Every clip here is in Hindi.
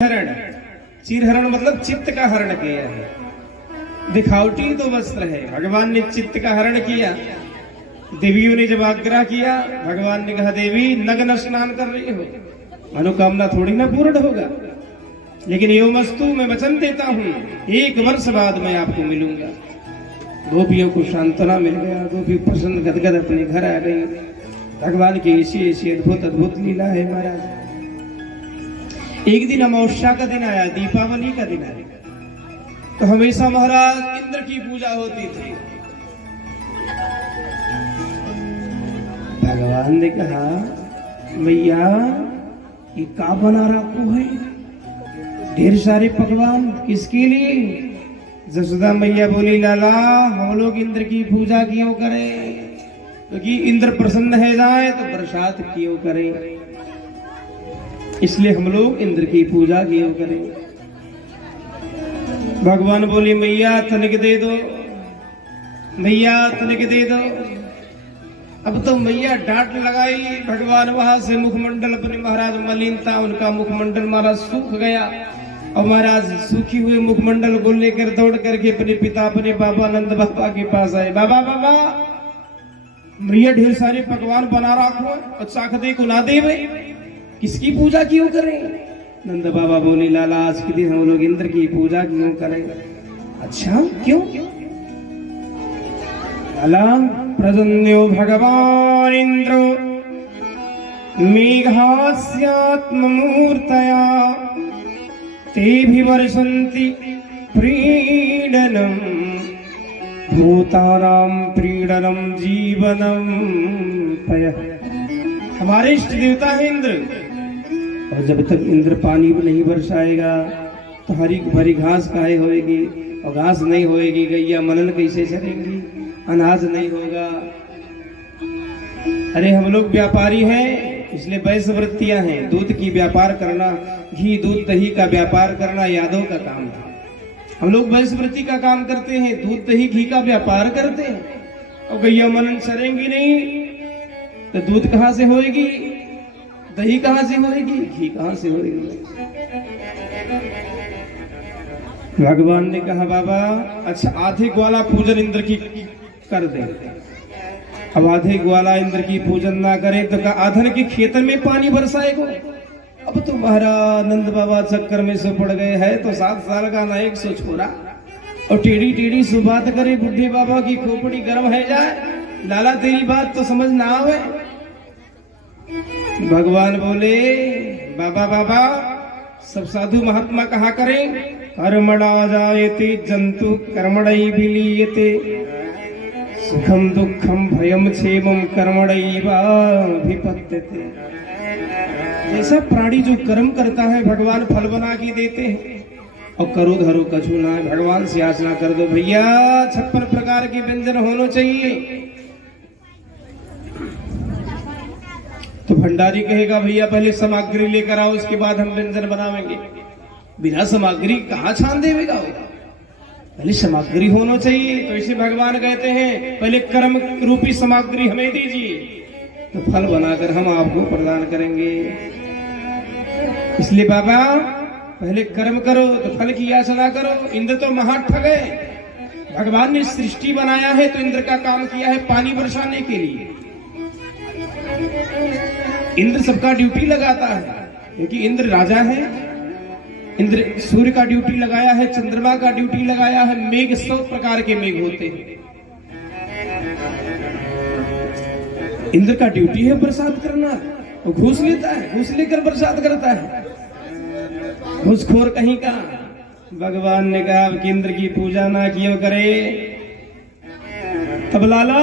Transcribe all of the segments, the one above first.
हरण, चीरहरण मतलब चित्त का हरण किया है। दिखावटी तो वस्त्र है, भगवान ने चित्त का हरण किया। देवियों ने जब आग्रह किया, भगवान ने कहा देवी नग्न स्नान कर रही हो, मनोकामना थोड़ी ना पूर्ण होगा, लेकिन यो वस्तु मैं वचन देता हूँ 1 वर्ष बाद मैं आपको मिलूंगा। गोपियों को सांत्वना मिल गया, गोपी प्रसन्न गदगद अपने घर आ गई। भगवान की ऐसी ऐसी अद्भुत अद्भुत लीला है महाराज। एक दिन अमावस्या का दिन आया, दीपावली का दिन आया, तो हमेशा महाराज इंद्र की पूजा होती थी। भगवान ने कहा भैया ये का बना रखो है, ढेर सारे पकवान किसके लिए? जसोदा मैया बोली लाला हम लोग इंद्र की पूजा क्यों करें, क्योंकि इंद्र प्रसन्न है जाए तो प्रसाद क्यों करें, इसलिए हम लोग इंद्र की पूजा क्यों करें। भगवान बोली मैया तनिक दे दो, मैया तनिक दे दो। अब तो मैया डांट लगाई। भगवान वहां से मुखमंडल अपने महाराज मलिन था, उनका मुखमंडल महाराज सूख गया, और महाराज सूखी हुए मुखमंडल को लेकर दौड़ करके अपने पिता अपने बाबा नंद बाबा के पास आए। बाबा बाबा मैया ढेर सारे पकवान बना रखो और चाख दे को ना दे, किसकी पूजा क्यों करें? नंद बाबा बोले लाला आज के दिन हम लोग इंद्र की पूजा क्यों करें? अच्छा क्यों? लाला प्रजन्यो भगवान इंद्रो मेघास्यात्ममूर्तया तेभिवर्षन्ति प्रीडनम भूतानां प्रीडनम जीवनम पयः। हमारे इष्ट देवता है इंद्र, और जब तक इंद्र पानी नहीं बरसाएगा तो हरी भरी घास काहे होएगी, और घास नहीं होएगी गैया मनन कैसे चलेंगी, अनाज नहीं होगा। अरे हम लोग व्यापारी हैं, इसलिए वैश्य वृत्तियां हैं। दूध की व्यापार करना, घी दूध दही का व्यापार करना यादव का काम है। हम लोग वैश्य वृत्ति का काम करते हैं, दूध दही घी का व्यापार करते हैं, और गैया मनन चलेंगी नहीं तो दूध कहां से होएगी, दही कहां से होएगी, घी कहां से होएगी। भगवान ने कहा बाबा अच्छा आधे ग्वाला पूजन इंद्र की कर दे। अब आधे ग्वाला इंद्र की पूजन ना करे तो का आधन के खेतन में पानी बरसाएगा। अब तो महाराज नंद बाबा चक्कर में से पड़ गए हैं, तो 7 साल का ना 100 छोरा, और टेढ़ी टेढ़ी सु बात करे बुढ़े बाबा की खोपड़ी गर्म है जाए। लाला तेरी बात तो समझ ना आवे। भगवान बोले बाबा बाबा सब साधु महात्मा कहा करें कर्मणा जायते जंतु कर्मणैव विलीयते सुखम दुखम भयम क्षेमम कर्मणैवाभिपद्यते। जैसा प्राणी जो कर्म करता है भगवान फल बना के देते हैं, और करो धरो कछु ना, भगवान से याचना कर दो भैया 56 प्रकार के व्यंजन होने चाहिए। तो भंडारी कहेगा भैया पहले सामग्री लेकर आओ, उसके बाद हम व्यंजन बनावेंगे। बिना सामग्री कहाँ छान देगा, पहले सामग्री होना चाहिए। तो इसे भगवान कहते हैं पहले कर्म रूपी सामग्री हमें दीजिए, तो फल बनाकर हम आपको प्रदान करेंगे। इसलिए बाबा पहले कर्म करो तो फल की याचना करो। इंद्र तो महाठग है, भगवान ने सृष्टि बनाया है तो इंद्र का काम किया है पानी बरसाने के लिए। इंद्र सबका ड्यूटी लगाता है, क्योंकि इंद्र राजा है। इंद्र सूर्य का ड्यूटी लगाया है, चंद्रमा का ड्यूटी लगाया है, मेघ 100 प्रकार के मेघ होते हैं। इंद्र का ड्यूटी है बरसात करना, वो घूस लेता है, घूस लेकर बरसात करता है, घूसखोर कहीं का। भगवान ने कहा कि इंद्र की पूजा ना क्यों करे। तब लाला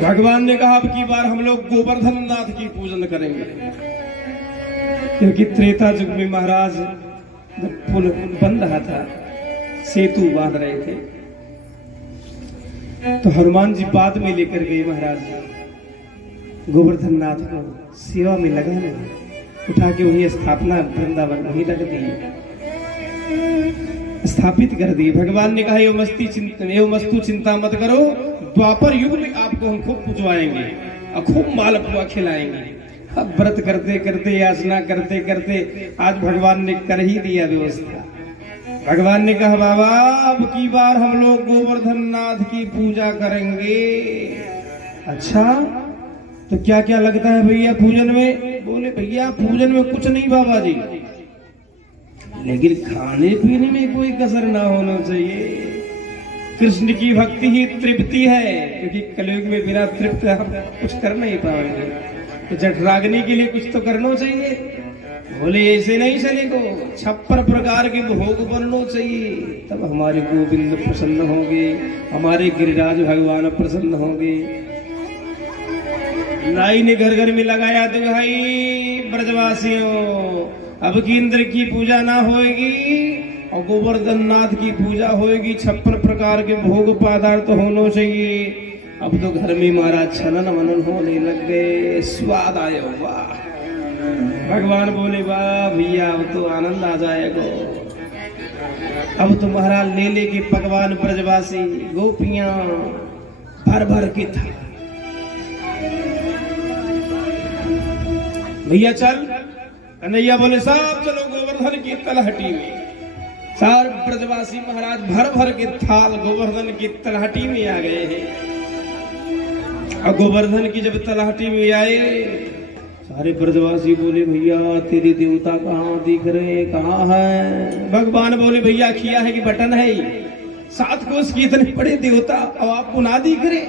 भगवान ने कहा अब की बार हम लोग गोवर्धन नाथ की पूजन करेंगे, क्योंकि त्रेता युग में महाराज जब पुल बन रहा था, सेतु बांध रहे थे, तो हनुमान जी बाद में लेकर गए महाराज गोवर्धन नाथ को सेवा में लगाने, उठा के वही स्थापना वृंदावन वहीं रख दी, स्थापित कर दी। भगवान ने कहा एवं वस्तु चिंता मत करो, द्वापर युग में आपको हम खूब पुजवाएंगे और खूब मालपुआ खिलाएंगे। अब व्रत करते करते याचना करते करते आज भगवान ने कर ही दिया व्यवस्था। भगवान ने कहा बाबा अब की बार हम लोग गोवर्धन नाथ की पूजा करेंगे। अच्छा तो क्या क्या लगता है भैया पूजन में? बोले भैया पूजन में कुछ नहीं बाबा जी, लेकिन खाने पीने में कोई कसर ना होना चाहिए। कृष्ण की भक्ति ही तृप्ति है, क्योंकि कलयुग में बिना तृप्त हम कुछ कर नहीं पाएंगे, तो जठराग्नि के लिए कुछ तो करना चाहिए। बोले ऐसे नहीं चलेगो, 56 प्रकार के भोग बनना चाहिए, तब हमारे गोविंद प्रसन्न होंगे, हमारे गिरिराज भगवान प्रसन्न होंगे। नाई ने घर घर में लगाया तो भाई ब्रजवासियों अब की इंद्र की पूजा ना होएगी और गोवर्धन नाथ की पूजा होएगी, 56 प्रकार के भोग पदार्थ होना चाहिए। अब तो घर में महाराज छनन मनन होने लग गए, स्वाद आया। वाह भगवान बोले वाह भैया अब तो आनंद आ जाएगा। अब तो महाराज ले लेके पकवान ब्रजवासी गोपियां भर भर के था। भैया चल, कन्हैया बोले साहब चलो गोवर्धन की तलहटी में। सार ब्रजवासी महाराज भर भर के थाल गोवर्धन की तलहटी में आ गए हैं। और गोवर्धन की जब तलहटी में आए, सारे ब्रजवासी बोले भैया तेरे देवता कहाँ दिख रहे, कहाँ है? भगवान बोले भैया किया है कि बटन है, 7 कोस की इतने बड़े देवता अब आपको ना दिख रहे,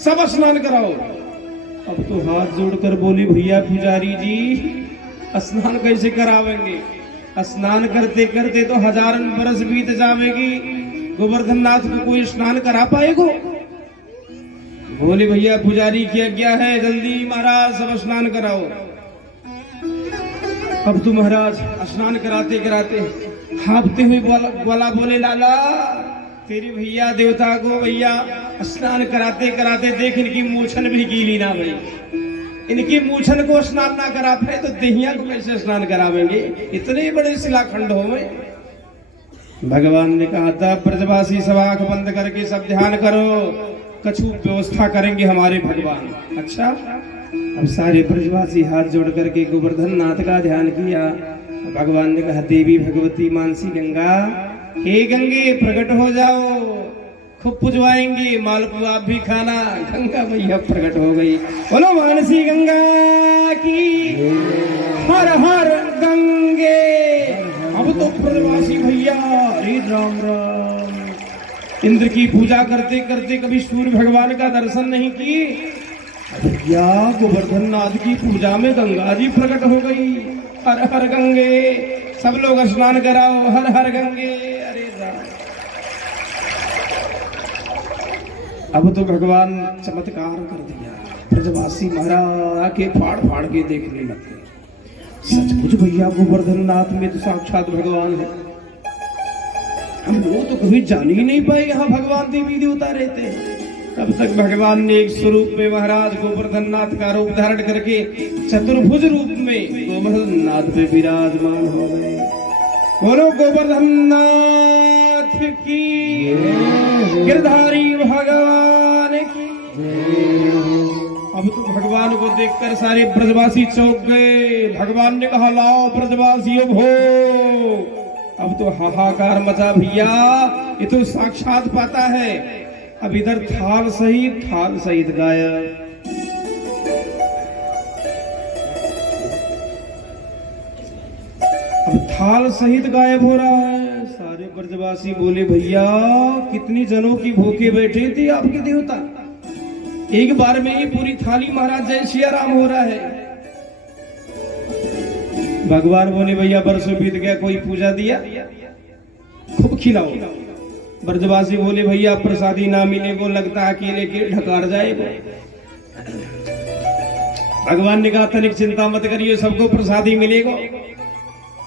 सब स्नान कराओ। अब तो हाथ जोड़कर बोली भैया पुजारी जी स्नान कैसे करावेंगे? स्नान करते करते तो हजारन बरस बीत जावेगी, गोवर्धन नाथ को कोई स्नान करा पाएगो? बोले भैया पुजारी की आज्ञा है, जल्दी महाराज सब स्नान कराओ। अब तो महाराज स्नान कराते कराते हाफते हुए ग्वाला बोले लाला तेरी भैया देवता को भैया स्नान कराते कराते देख इनकी मूछन भी गीली ना भाई, इनकी मूछन को स्नान ना करा पाए तो देहिया को कैसे स्नान करावेंगे, इतने बड़े शिलाखंड हो में। भगवान ने कहा था ब्रजवासी सब आंख बंद करके सब ध्यान करो, कछु व्यवस्था करेंगे हमारे भगवान। अच्छा अब सारे ब्रजवासी हाथ जोड़ करके गोवर्धन नाथ का ध्यान किया। भगवान ने कहा देवी भगवती मानसी गंगा, हे गंगे प्रकट हो जाओ, खूब पुजवाएंगे, मालपुआ आप भी खाना। गंगा मैया प्रकट हो गई। बोलो मानसी गंगा की हर हर गंगे। अब तो ब्रजवासी भैया अरे राम राम, इंद्र की पूजा करते करते कभी सूर्य भगवान का दर्शन नहीं किए, भैया गोवर्धन नाथ की पूजा में गंगा जी प्रकट हो गई। हर हर गंगे, सब लोग स्नान कराओ, हर हर गंगे। अरे राम, अब तो भगवान चमत्कार कर दिया। ब्रजवासी महाराज आके फाड़ फाड़ के देखने लगते, सचमुच भैया गोवर्धन नाथ में तो साक्षात भगवान है। हम लोग तो कभी जान ही नहीं पाए यहाँ भगवान देवी देवता रहते हैं। तब तक भगवान ने एक स्वरूप में महाराज गोवर्धन नाथ का रूप धारण करके चतुर्भुज रूप में गोवर्धन नाथ पे विराजमान हो गए। बोलो गोवर्धन नाथ की, गिरधारी भगवान की। अब तो भगवान को देखकर सारे ब्रजवासी चौंक गए। भगवान ने कहा लाओ ब्रजवासियों भोग। अब तो हाहाकार मचा भैया, ये तो साक्षात पाता है। अब इधर थाल सहित गायब। अब थाल सहित गायब हो रहा है। सारे ब्रजवासी बोले भैया कितनी जनों की भूखे बैठे थे आपके देवता, एक बार में ही पूरी थाली महाराज जय सिया राम हो रहा है। भगवान बोले भैया बरसों बीत गया, कोई पूजा दिया, खूब खिलाओ। ब्रजवासी बोले भैया प्रसादी ना मिले को लगता अकेले के ढकार जाएगा। भगवान ने कहा तनिक चिंता मत करिए, सबको प्रसादी मिलेगा।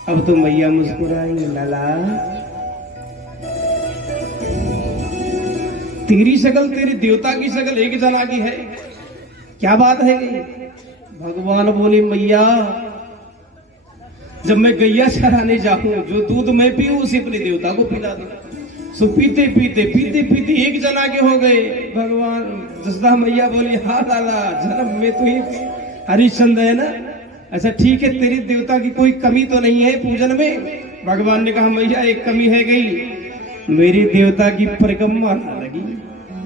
अब तो मैया मुस्कुराएंगे, लाला तेरी शकल तेरी देवता की शकल एक जना की है, क्या बात है? भगवान बोले मैया जब मैं गैया चराने जाऊं, जो दूध मैं पीऊं उसे अपने देवता को पिला दो। सो पीते पीते पीते पीते एक जना के हो गए। भगवान जसदा मैया बोली हाँ लाला जन्म में तो हरिश्चंद्र है ना, अच्छा ठीक है, तेरी देवता की कोई कमी तो नहीं है पूजन में? भगवान ने कहा मैया एक कमी है गई, मेरी देवता की परिक्रमा ना लगी,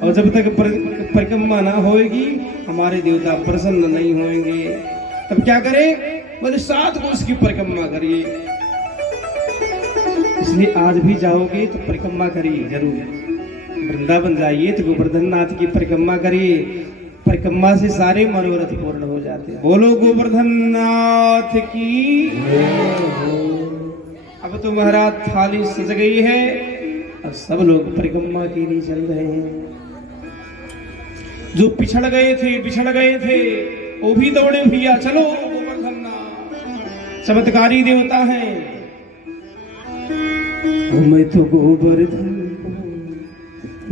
और जब तक परिक्रमा ना होएगी हमारे देवता प्रसन्न नहीं होंगे। तब क्या करें? बोले 7 कोस की परिक्रमा करिए। इसलिए आज भी जाओगे तो परिक्रमा करिए जरूर। वृंदावन जाइए तो गोवर्धन नाथ की परिक्रमा करिए, परिक्रमा से सारे मनोरथ पूर्ण हो जाते हैं। बोलो गोवर्धन नाथ की। अब तो महाराज थाली सज गई है, अब सब लोग परिक्रमा के लिए चल रहे हैं। जो पिछड़ गए थे वो भी दौड़े, भैया चलो गोवर्धन नाथ चमत्कारी देवता है। मैं तो गोवर्धन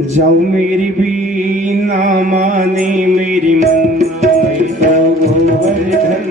जाऊं मेरी बीना माने मेरी मन्ना, मैं तो गोवर्धन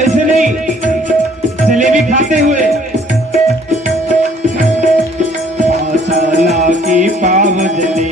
ऐसे नहीं, जलेबी खाते हुए पावजले